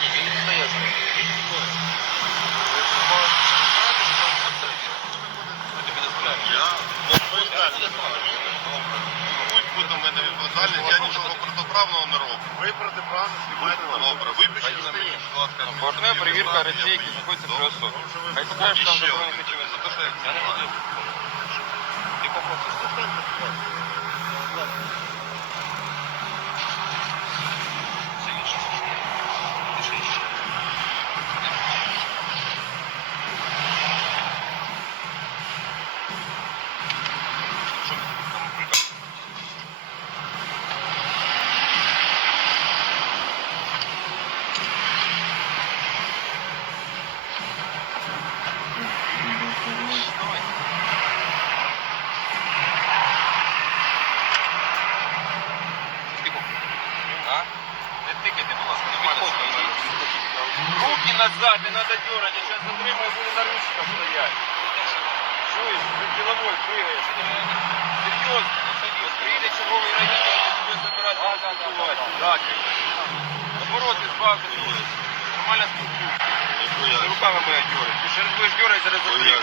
ні, він не стоять. Він стоїть. Ви тобі дозволяю. Я Пусть буде в мене відповідальність, я нічого протиправного не роблю. Ви протиправно знімаєте на Добре, на мені, будь ласка, Бортова перевірка речей, які знаходяться при особі. Хай покаже, що там заборонені речовини. За те, що я не буду. Ти попросиш. Ласка, нормально стоїть. Руки назад, не надо дергать, я сейчас затримаю, буду на ручках стоять. Чуєш, ти діловой пригаєш. Серйозно, серйозно. Приїде черговий район, я тебе забирати, спілкувати. Так. Наоборот, ти збався, нормально. Ти руками моя дергать. Ти ще раз будеш дергать, зараз затримаю.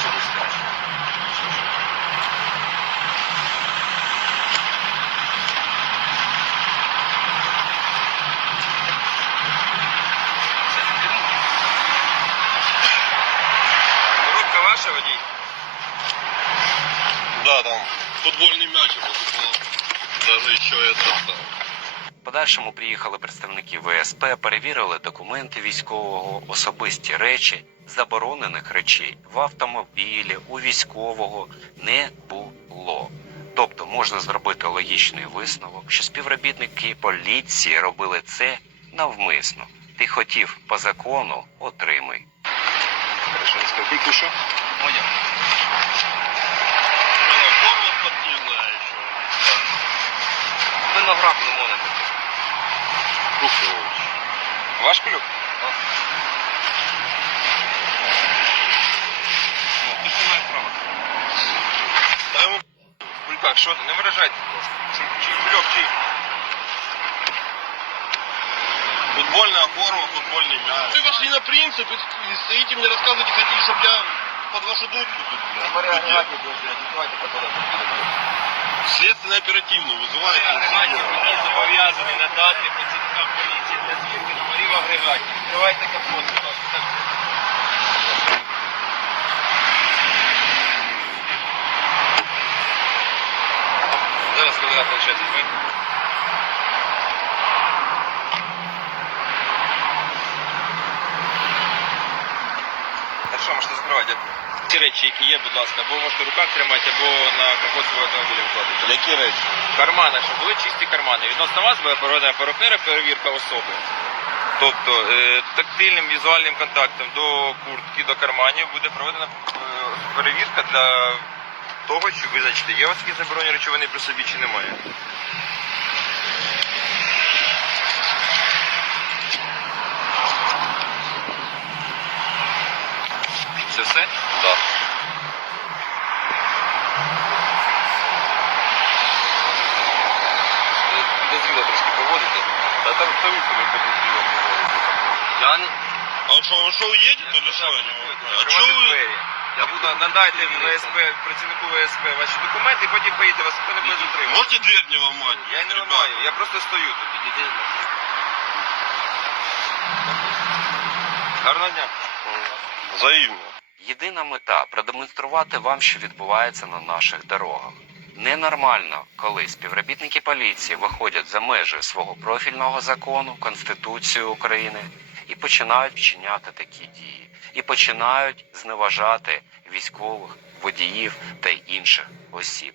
Що ви скажете? Ваша, водій? Да, там футбольный мяч я покупал. Даже еще это. В подальшому приїхали представники ВСП, перевірили документи військового, особисті речі, заборонених речей в автомобілі у військового не було. Тобто можна зробити логічний висновок, що співробітники поліції робили це навмисно. Ти хотів по закону, отримай. Що? Моя. Она форма спортивная еще. Виноград не можна. Ваш клюк? Ну, ти ж не маєш права. Да ему що ти? Не виражайте, будь футбольная форма, футбольный мяч. Вы вошли на принцип и и стоите мне рассказываете, хотели, чтобы я под вашу дудку тут. блядь, дудел. Следственно оперативно вызываете. Агрегатів мені зобов'язані надати працівникам поліції для звірки номерів агрегатів. Відкривайте капот, будь ласка. Зараз колега планшет візьме. Хорошо, можете закривати. Ті речі, які є, будь ласка, або можете в руках тримати, або на капот свого автомобіля вкладати. Які речі? Кармани, щоб були чисті кармани. Відносно вас буде проведена порохнера перевірка особи. Тобто е, тактильним візуальним контактом до куртки, до карманів буде проведена е, перевірка для того, щоб визначити, є у вас якісь заборонені речовини при собі чи немає. Це все? Так. Дозвіла трошки поводити. Да там кто вы себе подозревал Я не А он что, он что, уедет или что? А что вы... двері. Я буду надайте ВСП, працівнику ВСП ваші документи, і потім поїдете, вас ніхто не буде затримувати. Можете дверь не ломать? Я не ребята? ламаю, я просто стою тут. Ідіть. Гарного дня. Взаимно. Єдина мета продемонструвати вам, що відбувається на наших дорогах. Ненормально, коли співробітники поліції виходять за межі свого профільного закону, Конституції України і починають вчиняти такі дії, і починають зневажати військових, водіїв та інших осіб.